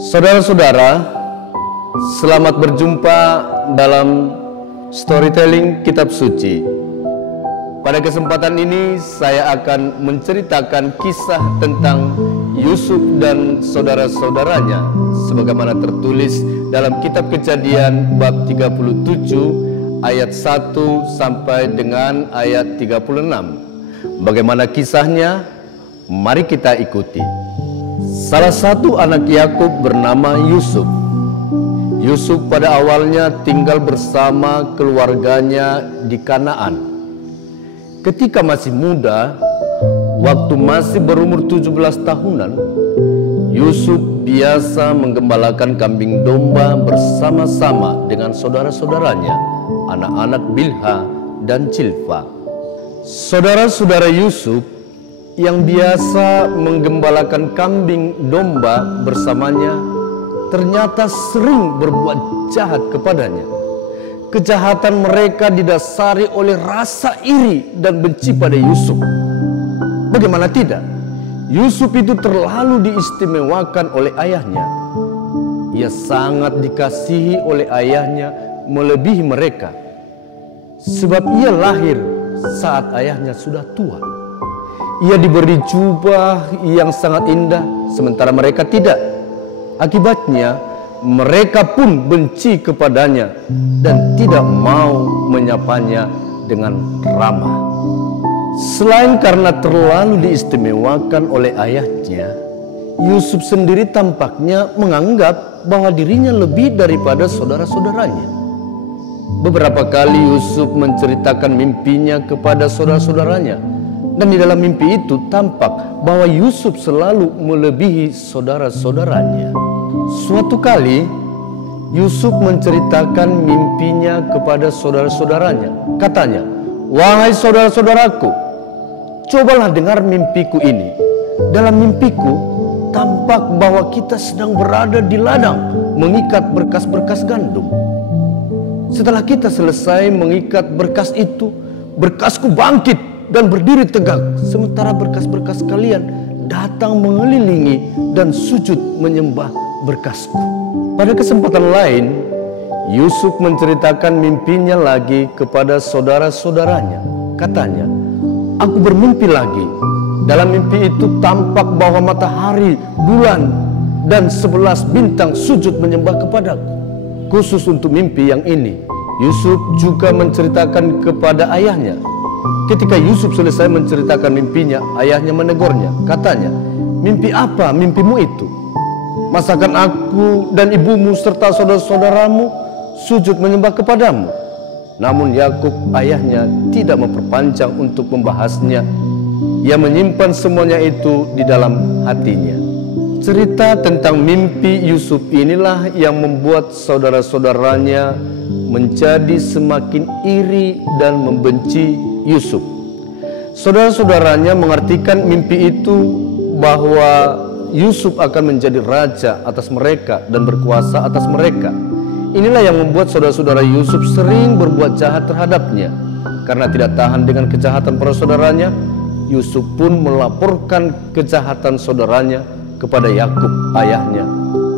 Saudara-saudara, selamat berjumpa dalam storytelling kitab suci. Pada kesempatan ini saya akan menceritakan kisah tentang Yusuf dan saudara-saudaranya sebagaimana tertulis dalam kitab Kejadian bab 37 ayat 1 sampai dengan ayat 36. Bagaimana kisahnya? Mari kita ikuti. Salah satu anak Yakub bernama Yusuf. Yusuf pada awalnya tinggal bersama keluarganya di Kanaan. Ketika masih muda, waktu masih berumur 17 tahunan, Yusuf biasa menggembalakan kambing domba bersama-sama dengan saudara-saudaranya, anak-anak Bilha dan Cilfa. Saudara-saudara Yusuf yang biasa menggembalakan kambing domba bersamanya ternyata sering berbuat jahat kepadanya. Kejahatan mereka didasari oleh rasa iri dan benci pada Yusuf. Bagaimana tidak? Yusuf itu terlalu diistimewakan oleh ayahnya. Ia sangat dikasihi oleh ayahnya melebihi mereka, sebab ia lahir saat ayahnya sudah tua. Ia diberi jubah yang sangat indah, sementara mereka tidak. Akibatnya, mereka pun benci kepadanya dan tidak mau menyapanya dengan ramah. Selain karena terlalu diistimewakan oleh ayahnya, Yusuf sendiri tampaknya menganggap bahwa dirinya lebih daripada saudara-saudaranya. Beberapa kali Yusuf menceritakan mimpinya kepada saudara-saudaranya. Dan di dalam mimpi itu tampak bahwa Yusuf selalu melebihi saudara-saudaranya. Suatu kali Yusuf menceritakan mimpinya kepada saudara-saudaranya. Katanya, "Wahai saudara-saudaraku, cobalah dengar mimpiku ini. Dalam mimpiku tampak bahwa kita sedang berada di ladang mengikat berkas-berkas gandum. Setelah kita selesai mengikat berkas itu, berkasku bangkit dan berdiri tegak, sementara berkas-berkas kalian datang mengelilingi dan sujud menyembah berkasku." Pada kesempatan lain, Yusuf menceritakan mimpinya lagi kepada saudara-saudaranya. Katanya, "Aku bermimpi lagi. Dalam mimpi itu tampak bahwa matahari, bulan, dan 11 bintang sujud menyembah kepadaku." Khusus untuk mimpi yang ini, Yusuf juga menceritakan kepada ayahnya. Ketika Yusuf selesai menceritakan mimpinya, ayahnya menegurnya. Katanya, "Mimpi apa mimpimu itu? Masakan aku dan ibumu serta saudara-saudaramu sujud menyembah kepadamu?" Namun Yakub ayahnya tidak memperpanjang untuk membahasnya. Ia menyimpan semuanya itu di dalam hatinya. Cerita tentang mimpi Yusuf inilah yang membuat saudara-saudaranya menjadi semakin iri dan membenci Yusuf. Saudara-saudaranya mengartikan mimpi itu bahwa Yusuf akan menjadi raja atas mereka dan berkuasa atas mereka. Inilah yang membuat saudara-saudara Yusuf sering berbuat jahat terhadapnya. Karena tidak tahan dengan kejahatan para saudaranya, Yusuf pun melaporkan kejahatan saudaranya kepada Yakub ayahnya.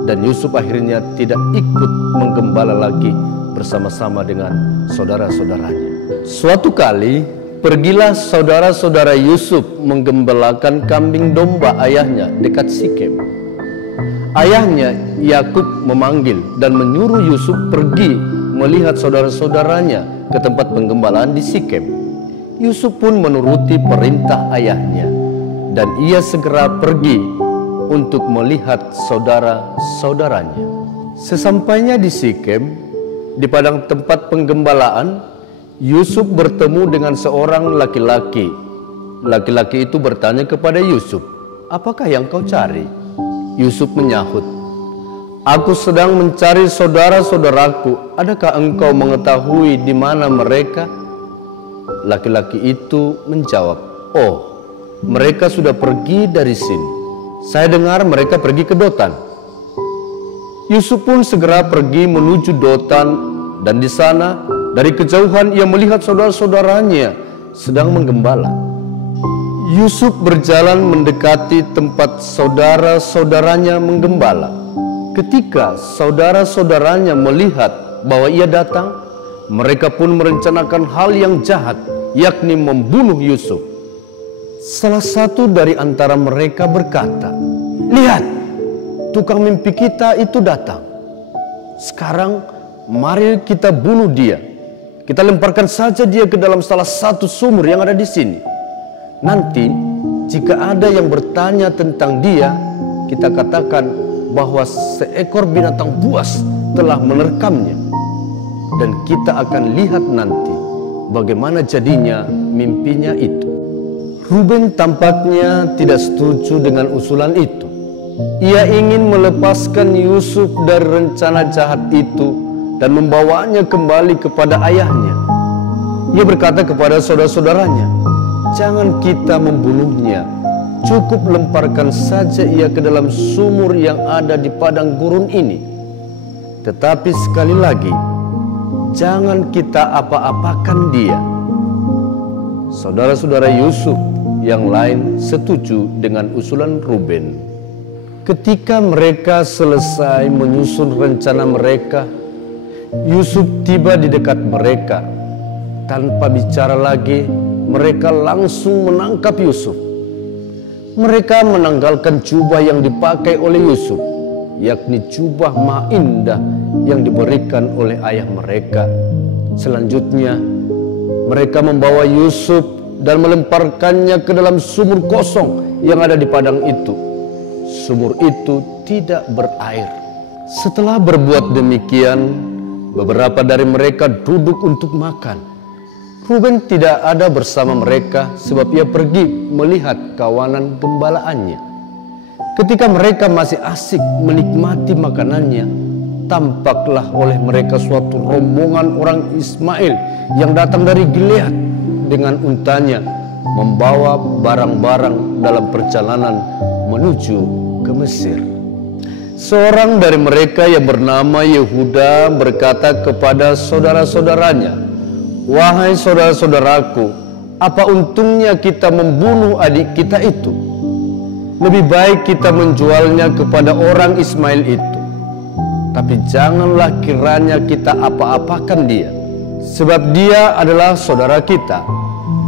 Dan Yusuf akhirnya tidak ikut menggembala lagi bersama-sama dengan saudara-saudaranya. Suatu kali, pergilah saudara-saudara Yusuf menggembalakan kambing domba ayahnya dekat Sikem. Ayahnya Yakub memanggil dan menyuruh Yusuf pergi melihat saudara-saudaranya ke tempat penggembalaan di Sikem. Yusuf pun menuruti perintah ayahnya dan ia segera pergi untuk melihat saudara-saudaranya. Sesampainya di Sikem, di padang tempat penggembalaan, Yusuf bertemu dengan seorang laki-laki. Laki-laki itu bertanya kepada Yusuf, "Apakah yang kau cari?" Yusuf menyahut, "Aku sedang mencari saudara-saudaraku. Adakah engkau mengetahui di mana mereka?" Laki-laki itu menjawab, "Oh, mereka sudah pergi dari sini. Saya dengar mereka pergi ke Dotan." Yusuf pun segera pergi menuju Dotan, dan di sana dari kejauhan ia melihat saudara-saudaranya sedang menggembala. Yusuf berjalan mendekati tempat saudara-saudaranya menggembala. Ketika saudara-saudaranya melihat bahwa ia datang, mereka pun merencanakan hal yang jahat, yakni membunuh Yusuf. Salah satu dari antara mereka berkata, "Lihat, tukang mimpi kita itu datang. Sekarang mari kita bunuh dia. Kita lemparkan saja dia ke dalam salah satu sumur yang ada di sini. Nanti jika ada yang bertanya tentang dia, kita katakan bahwa seekor binatang buas telah menerkamnya. Dan kita akan lihat nanti bagaimana jadinya mimpinya itu." Ruben tampaknya tidak setuju dengan usulan itu. Ia ingin melepaskan Yusuf dari rencana jahat itu dan membawanya kembali kepada ayahnya. Ia berkata kepada saudara-saudaranya, "Jangan kita membunuhnya. Cukup lemparkan saja ia ke dalam sumur yang ada di padang gurun ini. Tetapi sekali lagi, jangan kita apa-apakan dia." Saudara-saudara Yusuf yang lain setuju dengan usulan Ruben. Ketika mereka selesai menyusun rencana mereka, Yusuf tiba di dekat mereka. Tanpa bicara lagi, mereka langsung menangkap Yusuf. Mereka menanggalkan jubah yang dipakai oleh Yusuf, yakni jubah maha indah yang diberikan oleh ayah mereka. Selanjutnya, mereka membawa Yusuf dan melemparkannya ke dalam sumur kosong yang ada di padang itu. Sumur itu tidak berair. Setelah berbuat demikian, beberapa dari mereka duduk untuk makan. Ruben tidak ada bersama mereka sebab ia pergi melihat kawanan gembalaannya. Ketika mereka masih asik menikmati makanannya, tampaklah oleh mereka suatu rombongan orang Ismail yang datang dari Gilead dengan untanya, membawa barang-barang dalam perjalanan menuju ke Mesir. Seorang dari mereka yang bernama Yehuda berkata kepada saudara-saudaranya, "Wahai saudara-saudaraku, apa untungnya kita membunuh adik kita itu? Lebih baik kita menjualnya kepada orang Ismail itu. Tapi janganlah kiranya kita apa-apakan dia, sebab dia adalah saudara kita,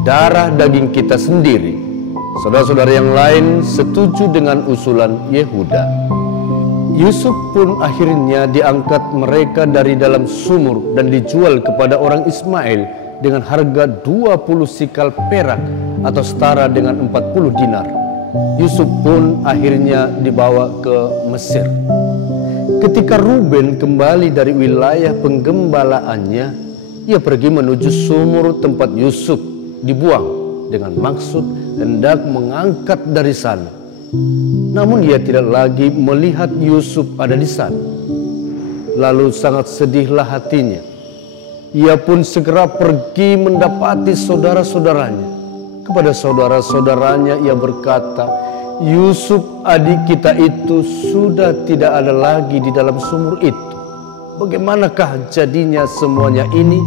darah daging kita sendiri." Saudara-saudara yang lain setuju dengan usulan Yehuda. Yusuf pun akhirnya diangkat mereka dari dalam sumur dan dijual kepada orang Ismail dengan harga 20 sikal perak atau setara dengan 40 dinar. Yusuf pun akhirnya dibawa ke Mesir. Ketika Ruben kembali dari wilayah penggembalaannya, ia pergi menuju sumur tempat Yusuf dibuang dengan maksud hendak mengangkat dari sana. Namun ia tidak lagi melihat Yusuf ada di sana. Lalu sangat sedihlah hatinya. Ia pun segera pergi mendapati saudara-saudaranya. Kepada saudara-saudaranya ia berkata, "Yusuf adik kita itu sudah tidak ada lagi di dalam sumur itu. Bagaimanakah jadinya semuanya ini?"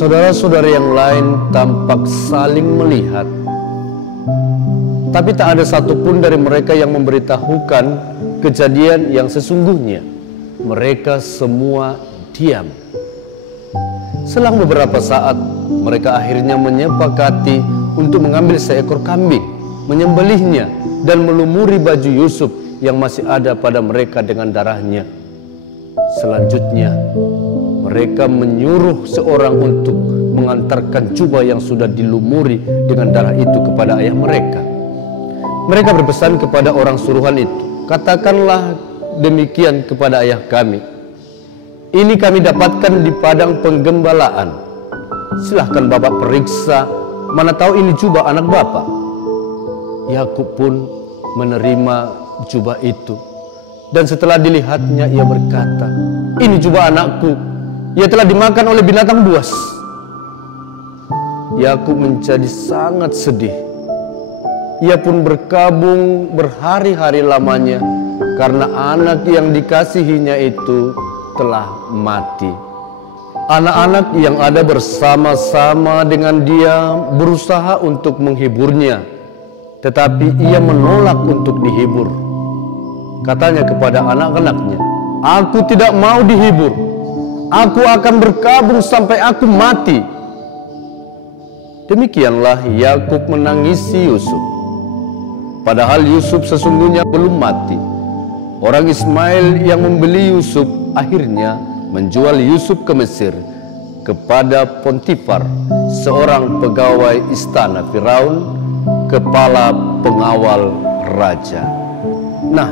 Saudara-saudara yang lain tampak saling melihat, tapi tak ada satupun dari mereka yang memberitahukan kejadian yang sesungguhnya. Mereka semua diam. Selang beberapa saat, mereka akhirnya menyepakati untuk mengambil seekor kambing, menyembelihnya, dan melumuri baju Yusuf yang masih ada pada mereka dengan darahnya. Selanjutnya, mereka menyuruh seorang untuk mengantarkan jubah yang sudah dilumuri dengan darah itu kepada ayah mereka. Mereka berpesan kepada orang suruhan itu, "Katakanlah demikian kepada ayah kami, ini kami dapatkan di padang penggembalaan. Silahkan bapak periksa, mana tahu ini jubah anak bapak." Yakub pun menerima jubah itu, dan setelah dilihatnya ia berkata, "Ini jubah anakku, ia telah dimakan oleh binatang buas." Yakub menjadi sangat sedih. Ia pun berkabung berhari-hari lamanya karena anak yang dikasihinya itu telah mati. Anak-anak yang ada bersama-sama dengan dia berusaha untuk menghiburnya, tetapi ia menolak untuk dihibur. Katanya kepada anak-anaknya, "Aku tidak mau dihibur. Aku akan berkabung sampai aku mati." Demikianlah Yakub menangisi Yusuf. Padahal Yusuf sesungguhnya belum mati. Orang Ismail yang membeli Yusuf akhirnya menjual Yusuf ke Mesir kepada Potifar, seorang pegawai istana Firaun, kepala pengawal raja. Nah,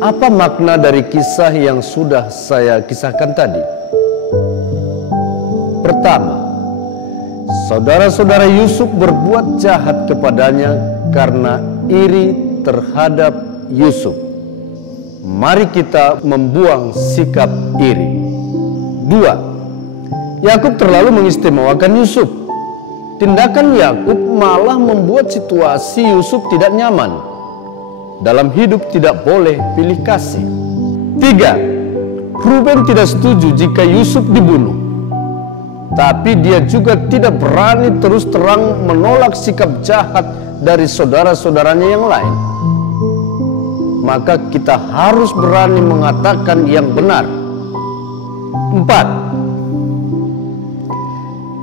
apa makna dari kisah yang sudah saya kisahkan tadi? Pertama, saudara-saudara Yusuf berbuat jahat kepadanya karena iri terhadap Yusuf. Mari kita membuang sikap iri. 2. Yakub terlalu mengistimewakan Yusuf. Tindakan Yakub malah membuat situasi Yusuf tidak nyaman. Dalam hidup tidak boleh pilih kasih. 3. Ruben tidak setuju jika Yusuf dibunuh. Tapi dia juga tidak berani terus terang menolak sikap jahat dari saudara-saudaranya yang lain. Maka kita harus berani mengatakan yang benar. 4.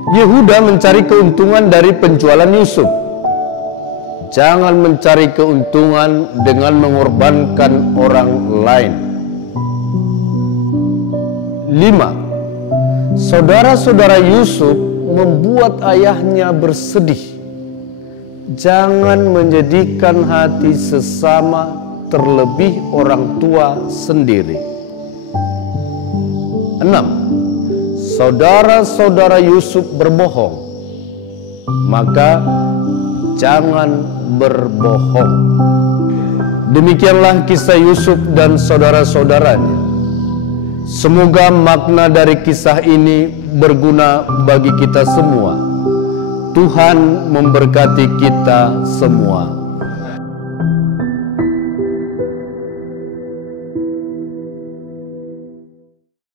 Yehuda mencari keuntungan dari penjualan Yusuf. Jangan mencari keuntungan dengan mengorbankan orang lain. 5. Saudara-saudara Yusuf membuat ayahnya bersedih. Jangan menjadikan hati sesama, terlebih orang tua sendiri. 6. Saudara-saudara Yusuf berbohong, maka jangan berbohong. Demikianlah kisah Yusuf dan saudara-saudaranya. Semoga makna dari kisah ini berguna bagi kita semua. Tuhan memberkati kita semua.